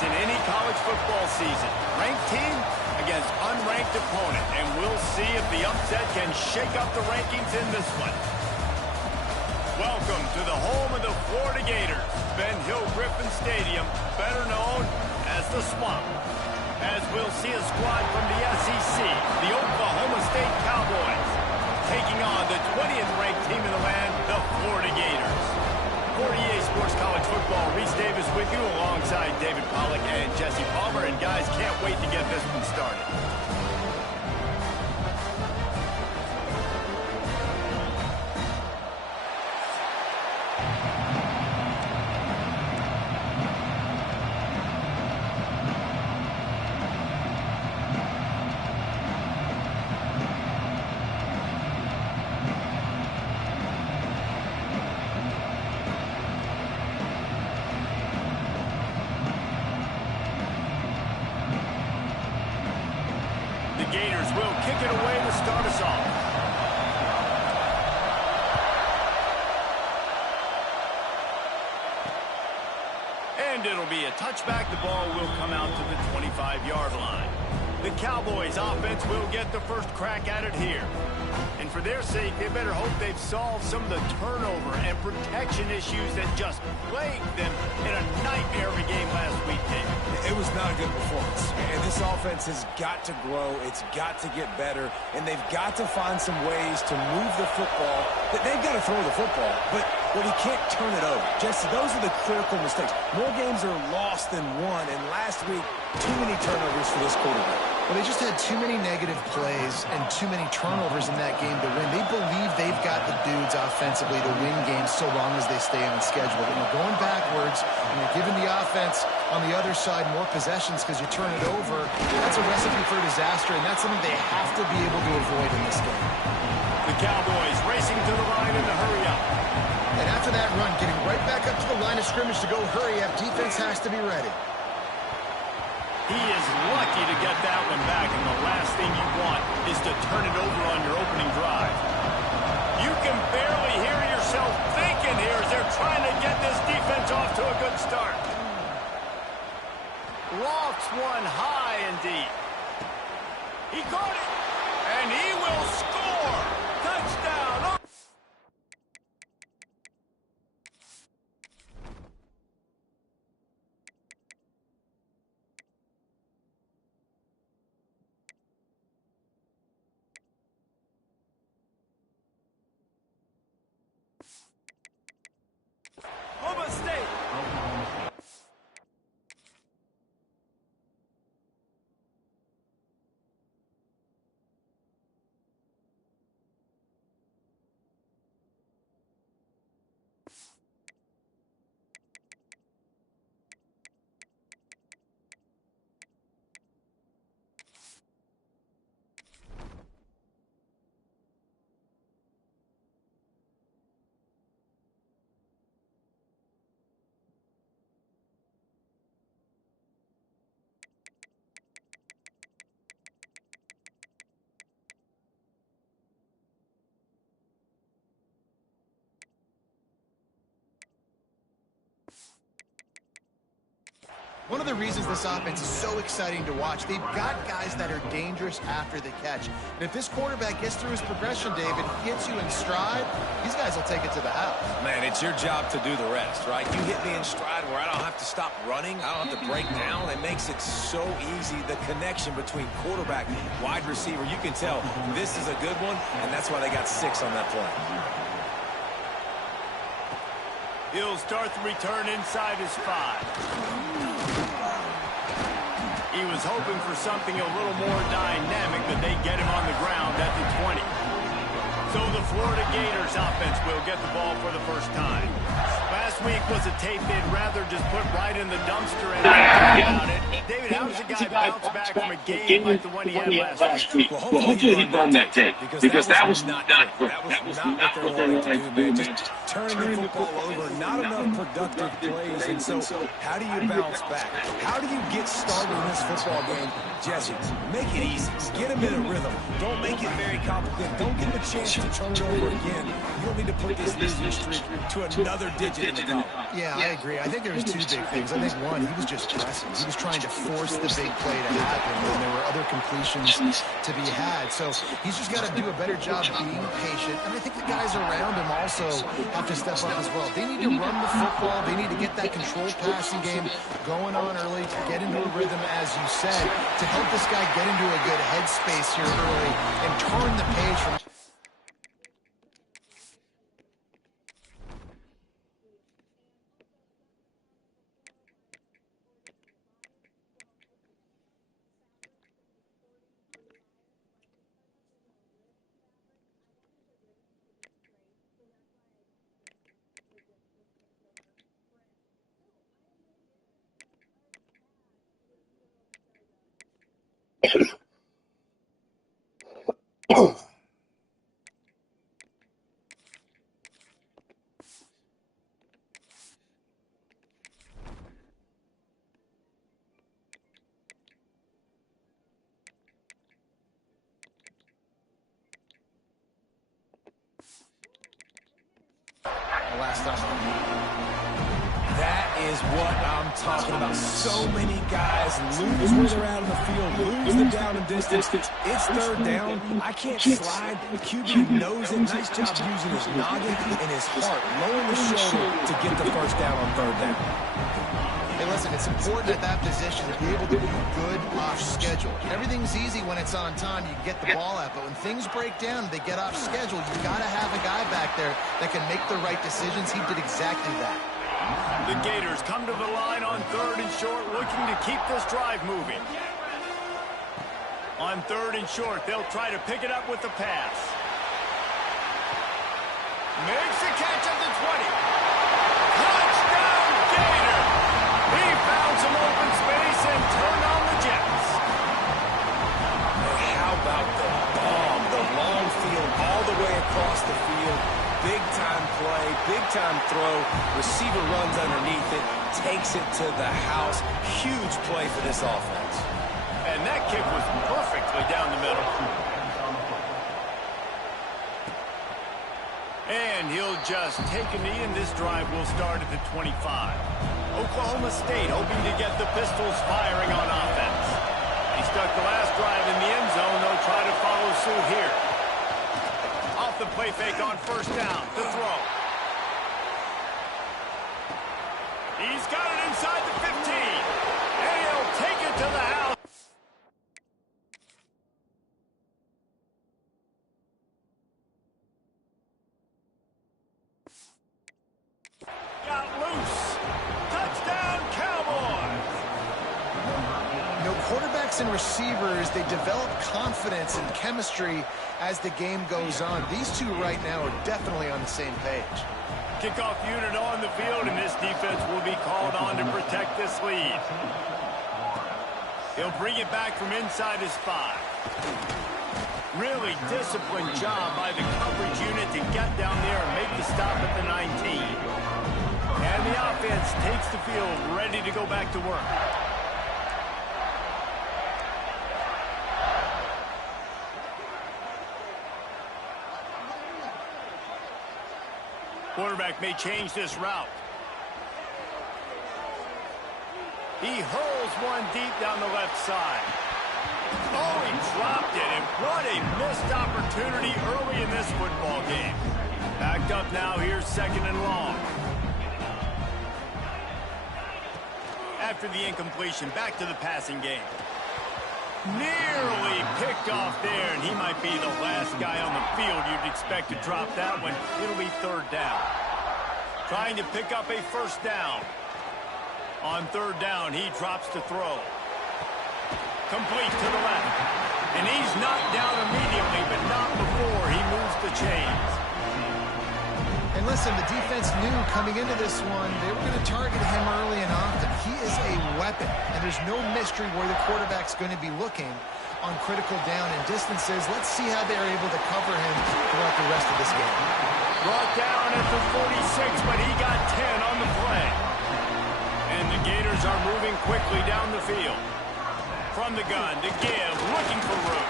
in any college football season. Ranked team against unranked opponent, and we'll see if the upset can shake up the rankings in this one. Welcome to the home of the Florida Gators, Ben Hill Griffin Stadium, better known as the Swamp. As we'll see a squad from the SEC, the Oklahoma State Cowboys, taking on the 20th ranked team in the land, the Florida Gators. For EA Sports College Football, Reese Davis with you alongside David Pollack and Jesse Palmer. And guys, can't wait to get this one started. Gators will kick it away to start us off. And it'll be a touchback. The ball will come out to the 25-yard line. The Cowboys offense will get the first crack at it here. And for their sake, they better hope they've solved some of the turnover and protection issues that just plagued them in a nightmare of a game last week, Dave. It was not a good performance. And this offense has got to grow. It's got to get better. And they've got to find some ways to move the football. They've got to throw the football, but he can't turn it over. Jesse, those are the critical mistakes. More games are lost than won. And last week, too many turnovers for this quarterback. Well, they just had too many negative plays and too many turnovers in that game to win. They believe they've got the dudes offensively to win games so long as they stay on schedule. But you're going backwards and you're giving the offense on the other side more possessions because you turn it over. That's a recipe for disaster, and that's something they have to be able to avoid in this game. The Cowboys racing to the line in the hurry up. And after that run, getting right back up to the line of scrimmage to go hurry up, defense has to be ready. He is lucky to get that one back, and the last thing you want is to turn it over on your opening drive. You can barely hear yourself thinking here as they're trying to get this defense off to a good start. Lofts one high and deep. He caught it, and he will score. Touchdown. Oklahoma State. One of the reasons this offense is so exciting to watch, they've got guys that are dangerous after the catch. And if this quarterback gets through his progression, David, hits you in stride, these guys will take it to the house. Man, it's your job to do the rest, right? You hit me in stride where I don't have to stop running. I don't have to break down. It makes it so easy, the connection between quarterback, wide receiver. You can tell this is a good one, and that's why they got 6 on that play. He'll start the return inside his 5. He was hoping for something a little more dynamic, but they get him on the ground at the 20. So the Florida Gators offense will get the ball for the first time. Last week was a tape they'd rather just put right in the dumpster and forget about it. David, how does a guy bounce back from a game like the one he had last week? Well, hopefully he run that tape, because that was not good. That was not what they wanted to do, man. Just turning the football over, not enough productive plays. And so how do you bounce back? How do you get started in this football game? Jesse, make it easy. Get him in a rhythm. Don't make it very complicated. Don't give him a chance to turn it over again. You don't need to put this losing streak to another digit in the top. Yeah, I agree. I think there was two big things. I think one, he was just pressing. He was trying to force the big play to happen when there were other completions to be had. So he's just got to do a better job being patient. And I think the guys around him also have to step up as well. They need to run the football. They need to get that controlled passing game going on early to get into a rhythm, as you said, to help this guy get into a good headspace here early and turn the page from... Last time. That is what I'm talking about. So many guys lose where they're out on the field, lose the down and distance. It's third down. I can't slide. The QB knows it. Nice job using his noggin and his heart, lowering the shoulder to get the first down on third down. Hey, listen, it's important at that position to be able to be good off schedule. Everything's easy when it's on time. You can get the ball out, but when things break down, they get off schedule. You got to have a guy back there that can make the right decisions. He did exactly that. The Gators come to the line on third and short, looking to keep this drive moving. On third and short, they'll try to pick it up with the pass. Makes the catch at the 20. Touchdown, Gators! He found some open space and turned on the Jets. And how about the bomb, the long field all the way across the field? Big-time play, big-time throw. Receiver runs underneath it, takes it to the house. Huge play for this offense. And that kick was perfectly down the middle. And he'll just take a knee, and this drive will start at the 25. Oklahoma State hoping to get the Pistols firing on offense. He stuck the last drive in the end zone. They'll try to follow suit here. Off the play fake on first down. The throw. He's got it inside the 15. And he'll take it to the house. Got loose. Touchdown, Cowboys. Quarterbacks and receivers, they develop confidence and chemistry as the game goes on. These two right now are definitely on the same page. Kickoff unit on the field, and this defense will be called on to protect this lead. He'll bring it back from inside his 5. Really disciplined job by the coverage unit to get down there and make the stop at the 19. And the offense takes the field, ready to go back to work. Quarterback may change this route. He hurls one deep down the left side. Oh, he dropped it, and what a missed opportunity early in this football game. Backed up now, here's second and long. After the incompletion, back to the passing game. Nearly picked off there, and he might be the last guy on the field you'd expect to drop that one. It'll be third down. Trying to pick up a first down. On third down, he drops to throw. Complete to the left. And he's knocked down immediately, but not before he moves the chains. And listen, the defense knew coming into this one, they were going to target him early and often. He is a weapon, and there's no mystery where the quarterback's going to be looking on critical down and distances. Let's see how they're able to cover him throughout the rest of this game. Brought down at the 46, but he got 10 on the play. And the Gators are moving quickly down the field. From the gun to give, looking for room.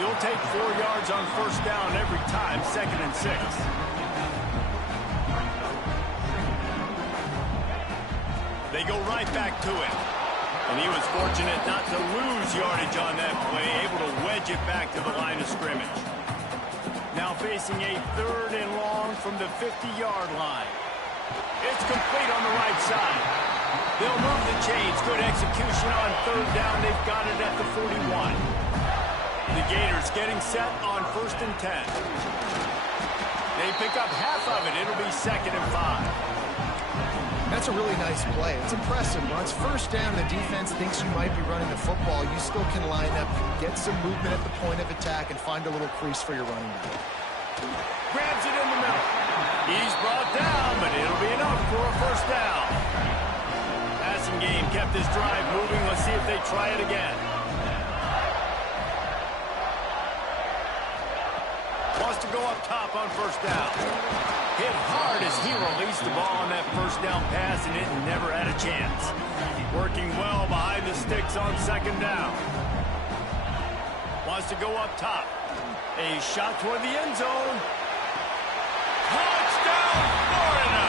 You'll take 4 yards on first down every time, 2nd and 6. They go right back to it. And he was fortunate not to lose yardage on that play, able to wedge it back to the line of scrimmage. Now facing a 3rd and long from the 50-yard line. It's complete on the right side. They'll move the chains. Good execution on 3rd down. They've got it at the 41. The Gators getting set on 1st and 10. They pick up half of it. It'll be 2nd and 5. That's a really nice play. It's impressive. When it's 1st down, the defense thinks you might be running the football. You still can line up, get some movement at the point of attack, and find a little crease for your running back. Grabs it in the middle. He's brought down, but it'll be enough for a 1st down. Passing game kept this drive moving. Let's see if they try it again. Wants to go up top on 1st down. Hit hard as he released the ball on that 1st down pass, and it never had a chance. Working well behind the sticks on 2nd down. Wants to go up top. A shot toward the end zone. Touchdown, Florida!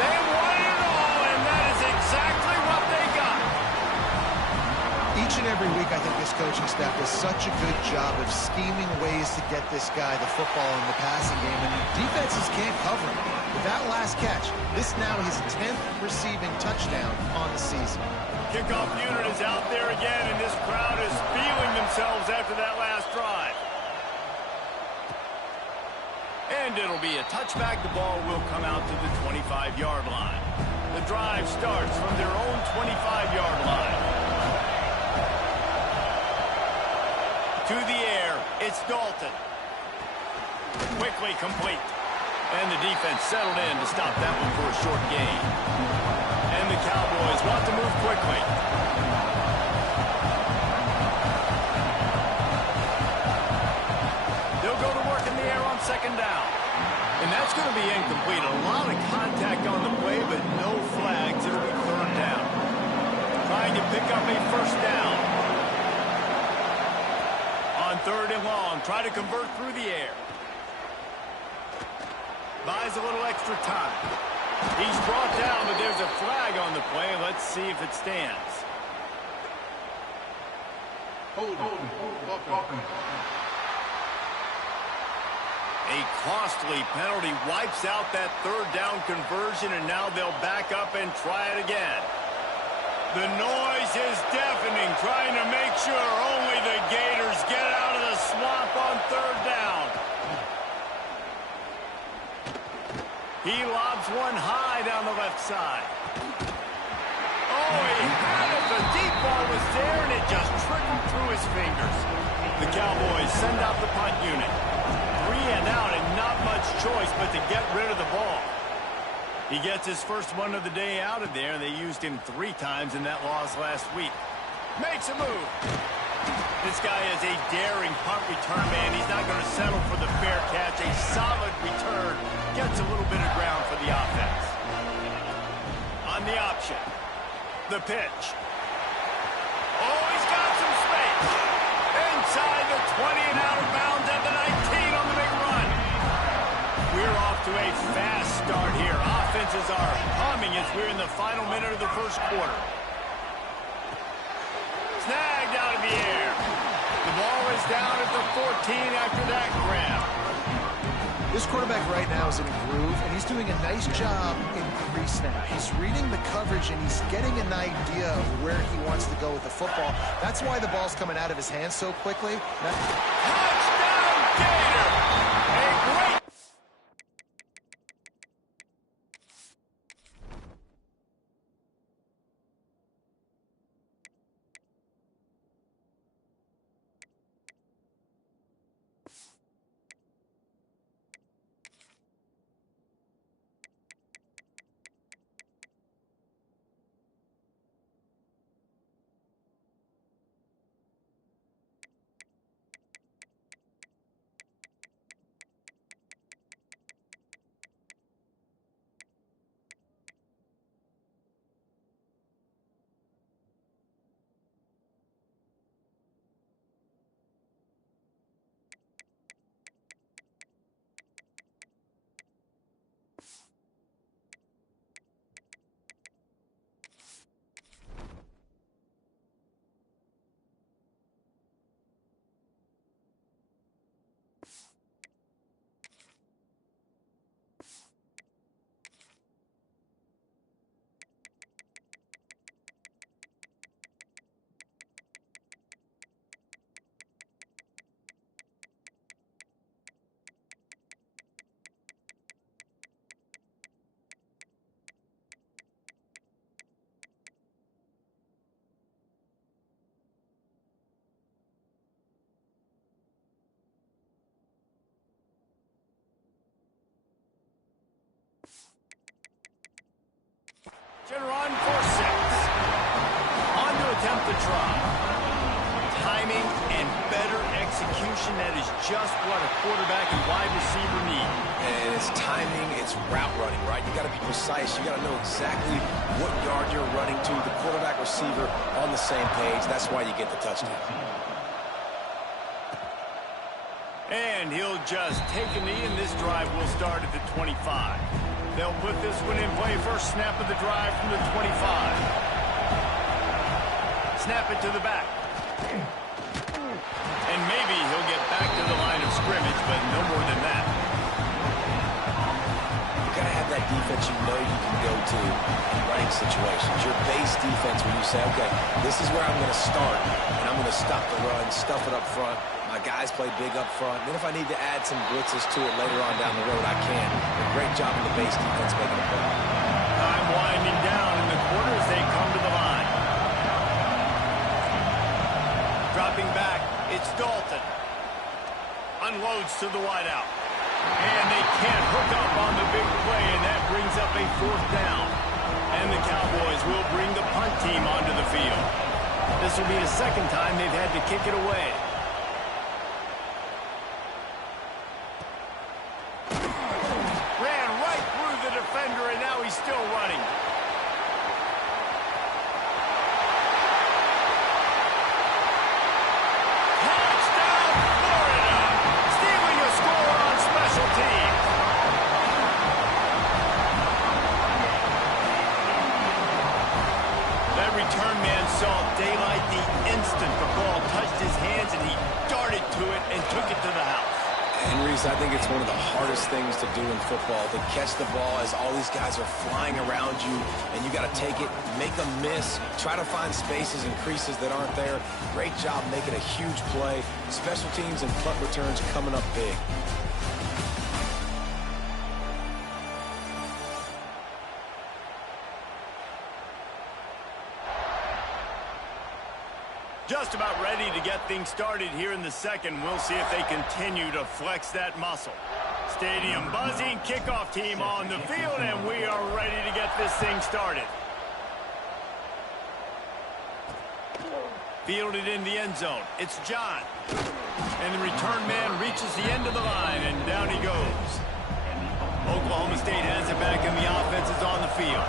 They won it all, and that is exactly what they got. Each and every week, I think this coaching staff does such a good job of scheming ways to get this guy the football in the passing game, and defenses can't cover him. With that last catch, this now his 10th receiving touchdown on the season. Kickoff unit is out there again, and this crowd is feeling themselves after that last drive. And it'll be a touchback. The ball will come out to the 25-yard line. The drive starts from their own 25-yard line. To the air, it's Dalton. Quickly complete. And the defense settled in to stop that one for a short gain. And the Cowboys want to move quickly. They'll go to work in the air on 2nd down. And that's going to be incomplete. A lot of contact on the play, but no flags. It'll be 3rd down. Trying to pick up a 1st down. On 3rd and long, try to convert through the air. Buys a little extra time. He's brought down, but there's a flag on the play. Let's see if it stands. Hold. A costly penalty wipes out that 3rd down conversion, and now they'll back up and try it again. The noise is deafening, trying to make sure only the Gators get out of the swamp on 3rd down. He lobs one high down the left side. Oh, he had it. The deep ball was there, and it just trickled through his fingers. The Cowboys send out the punt unit. 3 and out, and not much choice but to get rid of the ball. He gets his first one of the day out of there. They used him 3 times in that loss last week. Makes a move. This guy is a daring punt return man. He's not going to settle for the fair catch. A solid return. Gets a little bit of ground for the offense. On the option. The pitch. Oh, he's got some space. Inside the 20 and out of bounds at the 19 on the big run. We're off to a fast start here. Offenses are humming as we're in the final minute of the 1st quarter. Snagged out of the air. The ball is down at the 14 after that grab. This quarterback right now is in a groove, and he's doing a nice job in crease now. He's reading the coverage, and he's getting an idea of where he wants to go with the football. That's why the ball's coming out of his hands so quickly. Touchdown, Gator! A great Run for 6. On to attempt the try. Timing and better execution, that is just what a quarterback and wide receiver need. And it's timing, it's route running, right? You got to be precise. You got to know exactly what yard you're running to. The quarterback receiver on the same page. That's why you get the touchdown. And he'll just take a knee, and this drive will start at the 25. They'll put this one in play. First snap of the drive from the 25. Snap it to the back. And maybe he'll get back to the line of scrimmage, but no more than that. You got to have that defense you know you can go to in running situations. Your base defense when you say, okay, this is where I'm going to start, and I'm going to stop the run, stuff it up front. My guys play big up front. Then if I need to add some blitzes to it later on down the road, I can. A great job in the base defense making a play. Time winding down in the quarter as they come to the line. Dropping back, it's Dalton. Unloads to the wideout. And they can't hook up on the big play, and that brings up a 4th down. And the Cowboys will bring the punt team onto the field. This will be the 2nd time they've had to kick it away. Defender, and now he's still running. Touchdown, Florida! Stealing a score on special teams. That return man saw daylight the instant the ball touched his hands, and he darted to it and took it to the house. And Reese, I think it's one of the hardest things to do in football, to catch the ball as all these guys are flying around you, and you got to take it, make a miss, try to find spaces and creases that aren't there. Great job making a huge play. Special teams and punt returns coming up big. Just about ready to get things started here in the 2nd. We'll see if they continue to flex that muscle. Stadium buzzing, kickoff team on the field, and we are ready to get this thing started. Fielded in the end zone. It's John. And the return man reaches the end of the line, and down he goes. Oklahoma State has it back, and the offense is on the field.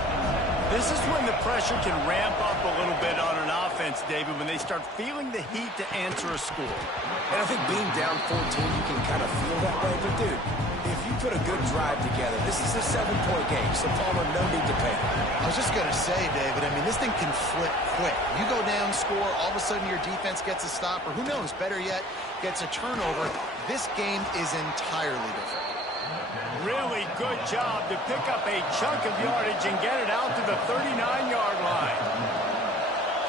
This is when the pressure can ramp up a little bit on an offense, David, when they start feeling the heat to answer a score. And I think being down 14, you can kind of feel that way. But, dude, if you put a good drive together, this is a 7-point game, so Palmer, no need to panic. I was just going to say, David, I mean, this thing can flip quick. You go down, score, all of a sudden your defense gets a stop, or who knows, better yet, gets a turnover. This game is entirely different. Really good job to pick up a chunk of yardage and get it out to the 39-yard line.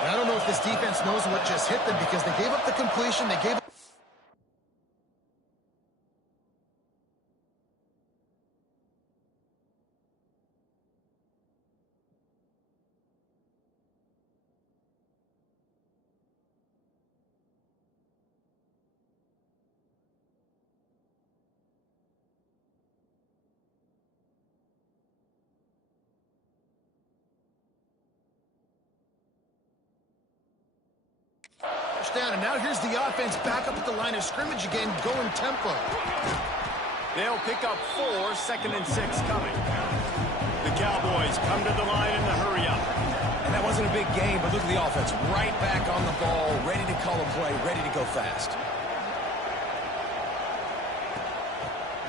And I don't know if this defense knows what just hit them because they gave up the completion. They gave up. Down, and now here's the offense back up at the line of scrimmage again, going tempo. They'll pick up 4, 2nd and 6 coming. The Cowboys come to the line in the hurry up. And that wasn't a big game, but look at the offense. Right back on the ball, ready to call a play, ready to go fast.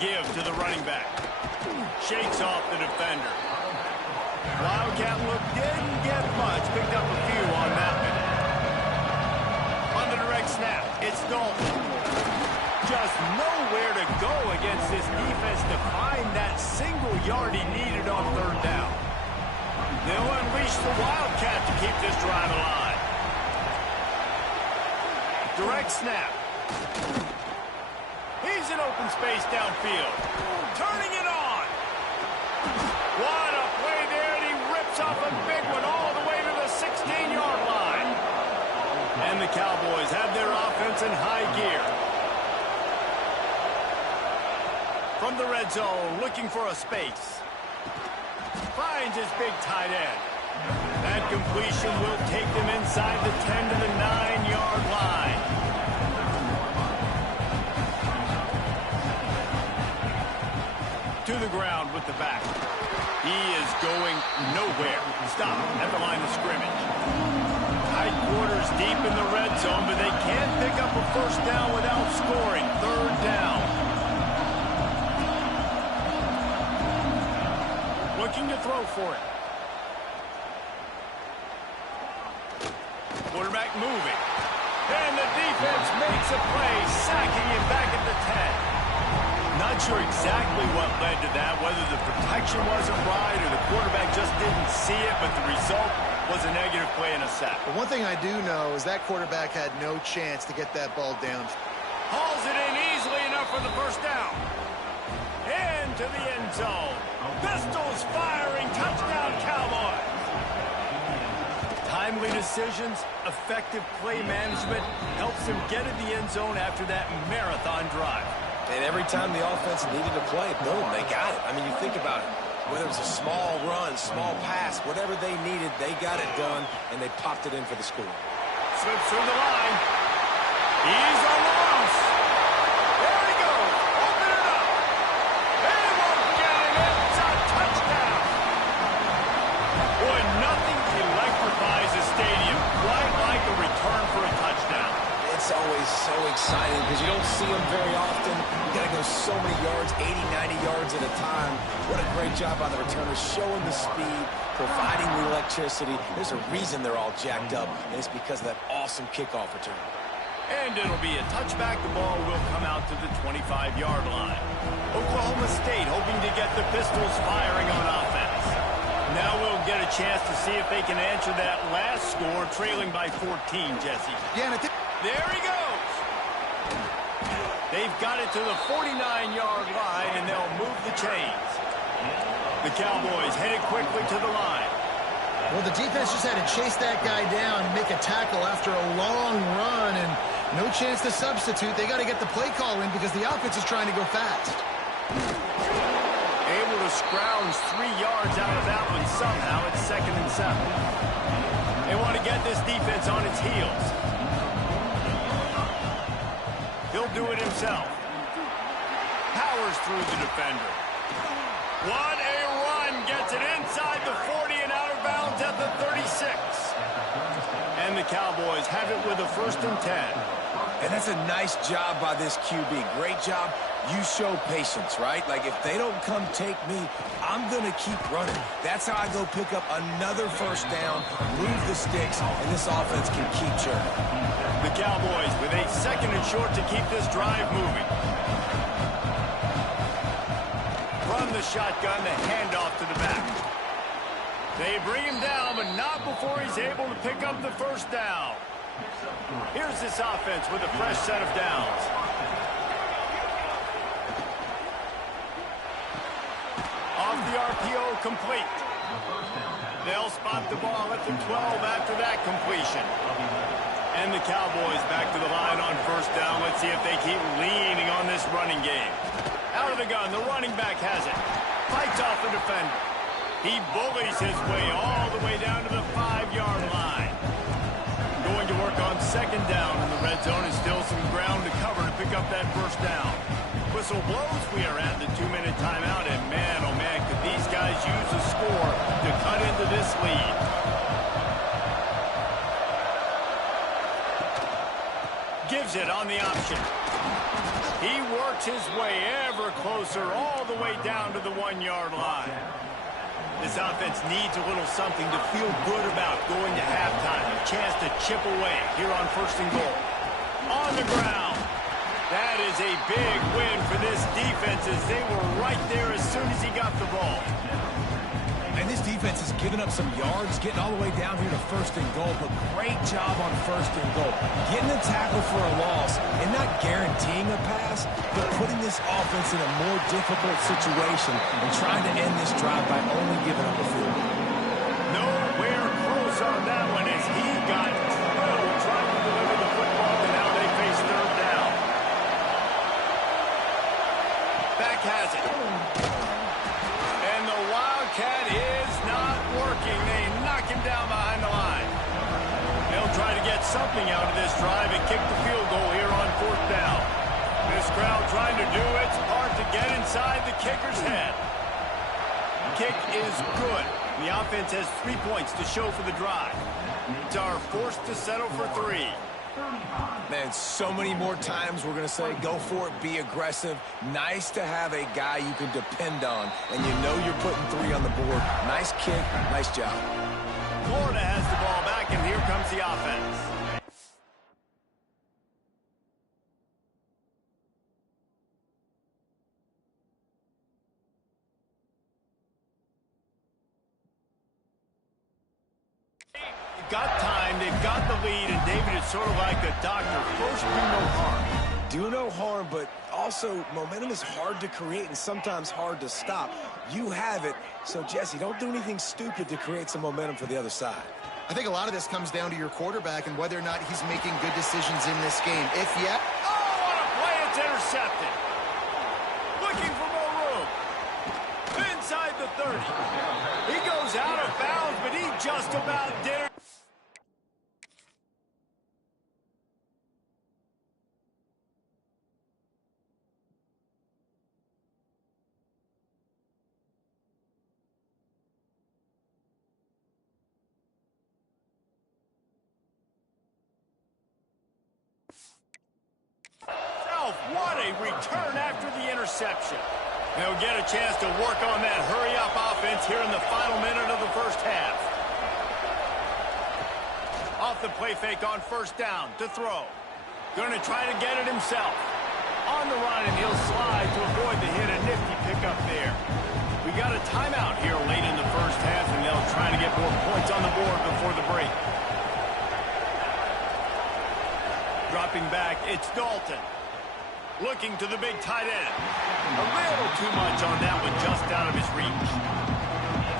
Give to the running back. Shakes off the defender. Wildcat look didn't get much. Picked up a few on that one. On the direct snap, it's Dalton. Just nowhere to go against this defense to find that single yard he needed on 3rd down. They'll unleash the Wildcat to keep this drive alive. Direct snap. He's in open space downfield. Turning it on. What a play there, and he rips off a big one all the way to the 16-yard line. And the Cowboys have their offense in high gear. From the red zone, looking for a space. Finds his big tight end. That completion will take them inside the 10 to the 9-yard line. To the ground with the back. He is going nowhere. Stop at the line of scrimmage. Tight quarters deep in the red zone, but they can't pick up a first down without scoring. Third down. Looking to throw for it. Quarterback moving. And the defense makes a play, sacking him back at the 10. Not sure exactly what led to that, whether the protection wasn't right or the quarterback just didn't see it, but the result was a negative play and a sack. But one thing I do know is that quarterback had no chance to get that ball down. Hauls it in easily enough for the first down. Into the end zone. Pistols firing, touchdown Cowboys. Timely decisions, effective play management helps them get in the end zone after that marathon drive. And every time the offense needed to play, boom, they got it. I mean, you think about it. Whether it was a small run, small pass, whatever they needed, they got it done, and they popped it in for the score. Slips through the line. He's on the loose. There he goes. Open it up. They won't get it. It's a touchdown. Boy, nothing electrifies a stadium quite like a return for a touchdown. It's always so exciting because you don't see them very often. You got to go so many yards, 80, 90 yards at a time. What a great job by the returners, showing the speed, providing the electricity. There's a reason they're all jacked up, and it's because of that awesome kickoff return. And it'll be a touchback. The ball will come out to the 25-yard line. Oklahoma State hoping to get the Pistols firing on offense. Now we'll get a chance to see if they can answer that last score, trailing by 14, Jesse. Yeah, and I think... There he goes. They've got it to the 49-yard line, and they'll move the chains. The Cowboys headed quickly to the line. Well, the defense just had to chase that guy down and make a tackle after a long run, and no chance to substitute. They got to get the play call in because the offense is trying to go fast. Able to scrounge 3 yards out of that one somehow. It's 2nd and 7. They want to get this defense on its heels. He'll do it himself. Powers through the defender. What a run. Gets it inside the 40 and out of bounds at the 36. And the Cowboys have it with a 1st and 10. And that's a nice job by this QB. Great job. You show patience, right? Like, if they don't come take me, I'm going to keep running. That's how I go pick up another first down, move the sticks, and this offense can keep churning. The Cowboys with a 2nd and short to keep this drive moving. From the shotgun, the handoff to the back. They bring him down, but not before he's able to pick up the first down. Here's this offense with a fresh set of downs. Off the RPO, complete. They'll spot the ball at the 12 after that completion. And the Cowboys back to the line on first down. Let's see if they keep leaning on this running game. Out of the gun, the running back has it. Fights off the defender. He bullies his way all the way down to the 5-yard line. Going to work on 2nd down in the red zone, and still some ground to cover to pick up that first down. Whistle blows, we are at the 2-minute timeout, and man, oh man, could these guys use a score to cut into this lead. Gives it on the option. He works his way ever closer all the way down to the 1-yard line. This offense needs a little something to feel good about going to halftime. A chance to chip away here on 1st and goal. On the ground. That is a big win for this defense as they were right there as soon as he got the ball. And this defense has given up some yards, getting all the way down here to 1st and goal, but great job on 1st and goal. Getting a tackle for a loss and not guaranteeing a pass, but putting this offense in a more difficult situation and trying to end this drive by only giving up a field goal. Nowhere close on that one as he got trouble trying to deliver the football, and now they face 3rd down. Back has it. And the Wildcat is not working. They knock kicker's head. Kick is good. The offense has 3 points to show for the drive. It's our forced to settle for 3. Man, so many more times we're going to say, go for it, be aggressive. Nice to have a guy you can depend on, and you know you're putting 3 on the board. Nice kick, nice job. Florida has the ball back, and here comes the offense. Got time, they've got the lead, and David is sort of like the doctor. First, do no harm. Do no harm, but also momentum is hard to create and sometimes hard to stop. You have it, so Jesse, don't do anything stupid to create some momentum for the other side. I think a lot of this comes down to your quarterback and whether or not he's making good decisions in this game. If yet... Oh, what a play! It's intercepted. Looking for more room. Inside the 30. He goes out of bounds, but he just about did it. What a return after the interception. They'll get a chance to work on that hurry-up offense here in the final minute of the first half. Off the play fake on first down to throw. Going to try to get it himself. On the run, and he'll slide to avoid the hit. A nifty pickup there. We got a timeout here late in the first half, and they'll try to get more points on the board before the break. Dropping back, it's Dalton. Looking to the big tight end. A little too much on that one, just out of his reach.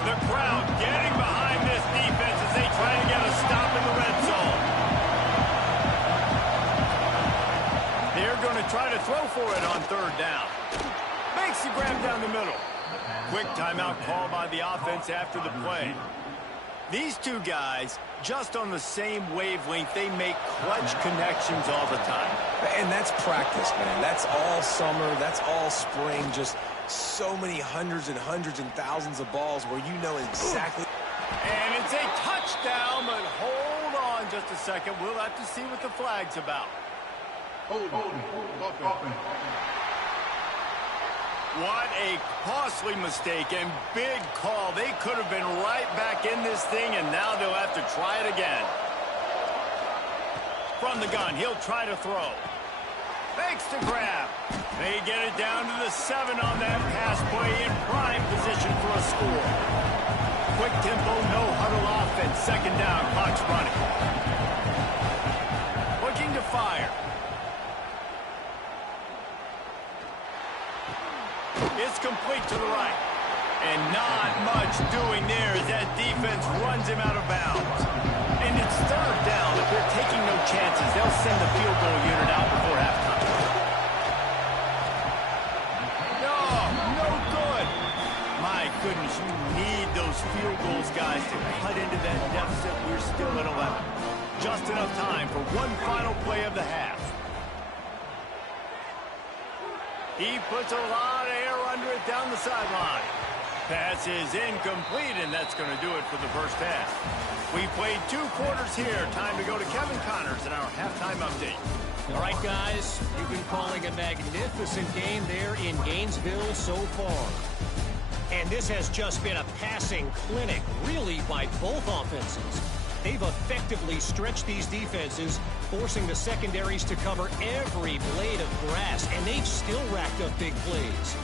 The crowd getting behind this defense as they try to get a stop in the red zone. They're going to try to throw for it on third down. Makes the grab down the middle. Quick timeout call by the offense after the play. These two guys, just on the same wavelength, they make clutch connections all the time. And that's practice, man. That's all summer. That's all spring. Just so many hundreds and thousands of balls where you know exactly. And it's a touchdown, but hold on just a second. We'll have to see what the flag's about. What a costly mistake and big call. They could have been right back in this thing, and now they'll have to try it again. From the gun, he'll try to throw. Fakes to grab. They get it down to the 7 on that pass play in prime position for a score. Quick tempo, no huddle offense. Second down, clock's running. Looking to fire. It's complete to the right. And not much doing there as that defense runs him out of bounds. And it's third down. If they're taking no chances, they'll send the field goal unit out before halftime. No good. My goodness, you need those field goals, guys, to cut into that deficit. We're still at 11. Just enough time for one final play of the half. He puts a lot of air under it down the sideline. Pass is incomplete, and that's going to do it for the first half. We played 2 quarters here. Time to go to Kevin Connors in our halftime update. All right, guys, you've been calling a magnificent game there in Gainesville so far. And this has just been a passing clinic, really, by both offenses. They've effectively stretched these defenses, forcing the secondaries to cover every blade of grass, and they've still racked up big plays.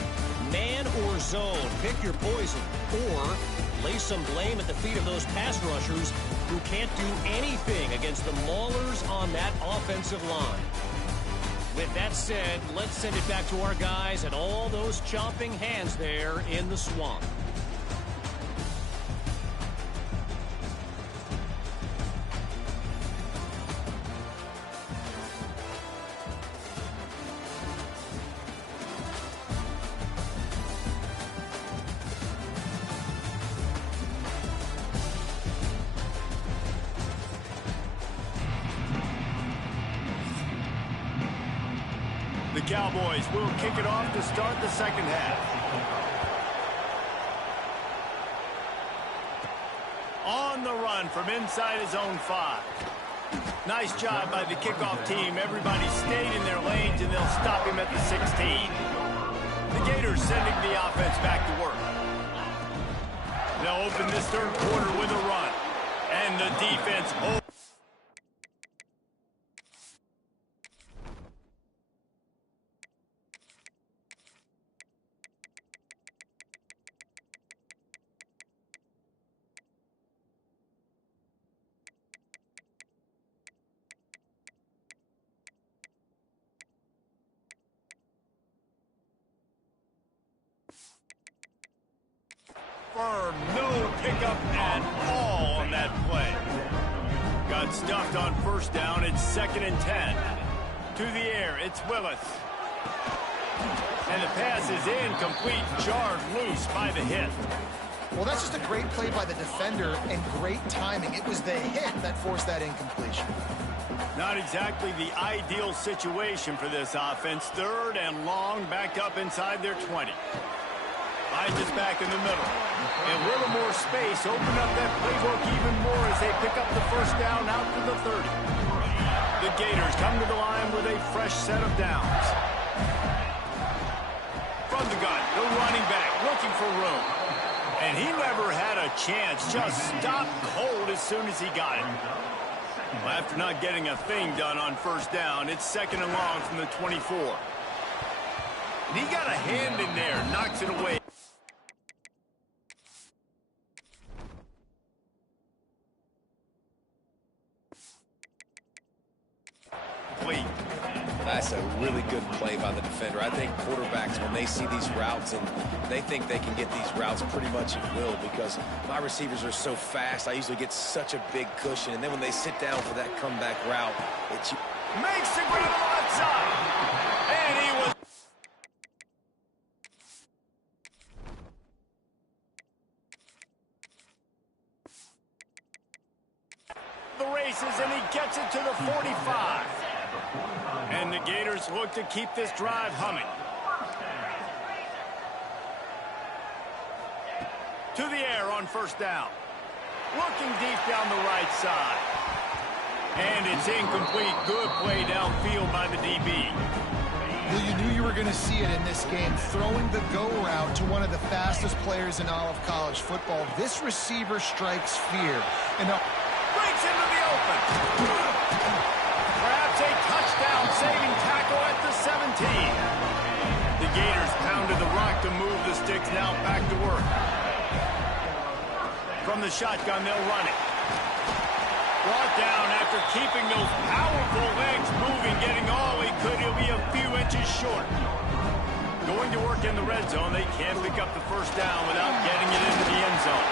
Man or zone, pick your poison, or lay some blame at the feet of those pass rushers who can't do anything against the maulers on that offensive line. With that said, let's send it back to our guys and all those chomping hands there in the swamp. The Cowboys will kick it off to start the second half. On the run from inside his own 5. Nice job by the kickoff team. Everybody stayed in their lanes, and they'll stop him at the 16. The Gators sending the offense back to work. They'll open this third quarter with a run. And the defense firm, no pickup at all on that play. Got stuffed on first down. It's 2nd and 10. To the air, it's Willis. And the pass is incomplete, jarred loose by the hit. Well, that's just a great play by the defender and great timing. It was the hit that forced that incompletion. Not exactly the ideal situation for this offense. 3rd and long, backed up inside their 20. Hines is back in the middle. And a little more space, open up that playbook even more as they pick up the first down out to the 30. The Gators come to the line with a fresh set of downs. From the gun, the running back looking for room. And he never had a chance, just stopped cold as soon as he got it. Well, after not getting a thing done on first down, it's 2nd and long from the 24. And he got a hand in there, knocks it away. That's a really good play by the defender. I think quarterbacks, when they see these routes and they think they can get these routes pretty much at will because my receivers are so fast, I usually get such a big cushion. And then when they sit down for that comeback route, it's... Makes the grab onside. And he was... the races, and he gets it to the 45. And the Gators look to keep this drive humming. To the air on first down. Looking deep down the right side. And it's incomplete. Good play downfield by the DB. Well, you knew you were going to see it in this game. Throwing the go route to one of the fastest players in all of college football. This receiver strikes fear. And breaks into the open. Perhaps a touchdown-saving tackle at the 17. The Gators pounded the rock to move the sticks, now back to work. From the shotgun, they'll run it. Brought down after keeping those powerful legs moving, getting all he could. He'll be a few inches short. Going to work in the red zone. They can't pick up the first down without getting it into the end zone.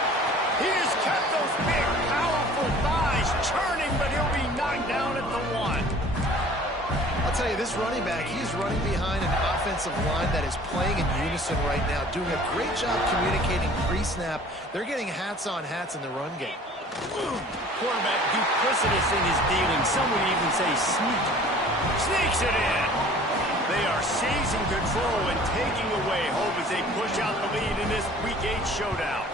He has kept those big, powerful thighs churning, but he'll be knocked down at the 1. I'll tell you, this running back, he's running behind an offensive line that is playing in unison right now, doing a great job communicating pre-snap. They're getting hats on hats in the run game. Quarterback duplicitous in his dealing. Some would even say sneaky. Sneaks it in. They are seizing control and taking away hope as they push out the lead in this Week 8 showdown.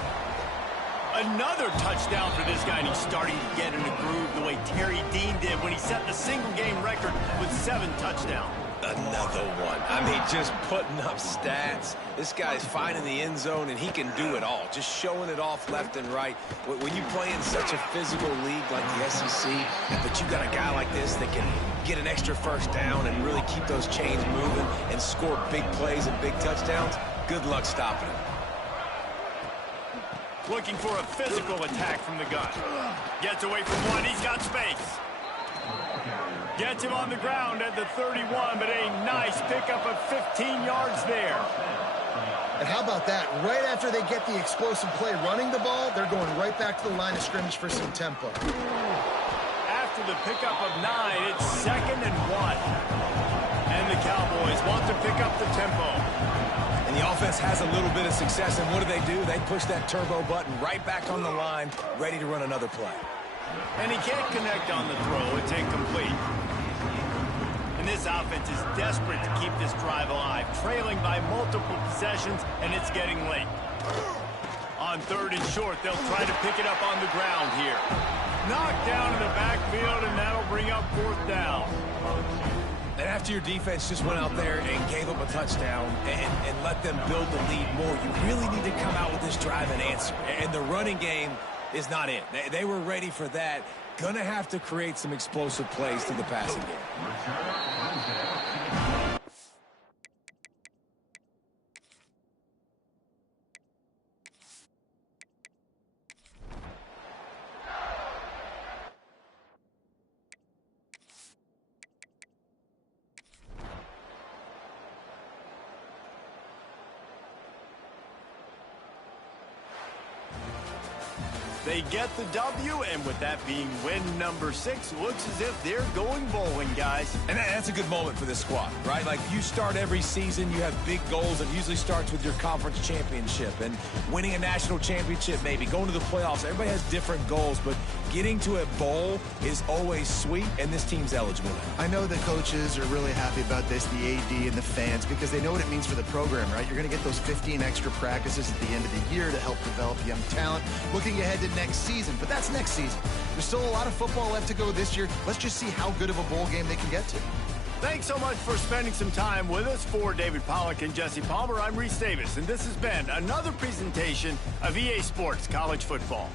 Another touchdown for this guy, and he's starting to get in a groove the way Terry Dean did when he set the single-game record with 7 touchdowns. Another one. I mean, just putting up stats. This guy's finding the end zone, and he can do it all. Just showing it off left and right. When you play in such a physical league like the SEC, but you got a guy like this that can get an extra first down and really keep those chains moving and score big plays and big touchdowns, good luck stopping him. Looking for a physical attack from the gun. Gets away from one. He's got space. Gets him on the ground at the 31, but a nice pickup of 15 yards there. And how about that? Right after they get the explosive play running the ball, they're going right back to the line of scrimmage for some tempo. After the pickup of 9, it's 2nd and 1. And the Cowboys want to pick up the tempo. And the offense has a little bit of success, and what do? They push that turbo button right back on the line, ready to run another play. And he can't connect on the throw. It's incomplete. And this This offense is desperate to keep this drive alive, trailing by multiple possessions, and it's getting late. On 3rd and short, they'll try to pick it up on the ground here. Knocked down in the backfield, and that'll bring up 4th down. And after your defense just went out there and gave up a touchdown and let them build the lead more, you really need to come out with this drive and answer. And the running game is not it. They were ready for that. Gonna have to create some explosive plays through the passing game. They get the W, and with that being win number 6, looks as if they're going bowling, guys. And that's a good moment for this squad, right? Like, you start every season, you have big goals. It usually starts with your conference championship and winning a national championship, maybe going to the playoffs. Everybody has different goals, but getting to a bowl is always sweet, and this team's eligible. I know the coaches are really happy about this, the AD and the fans, because they know what it means for the program, right? You're going to get those 15 extra practices at the end of the year to help develop young talent. Looking ahead to next season, but that's next season. There's still a lot of football left to go this year. Let's just see how good of a bowl game they can get to. Thanks so much for spending some time with us. For David Pollack and Jesse Palmer, I'm Reese Davis, and this has been another presentation of EA Sports College Football.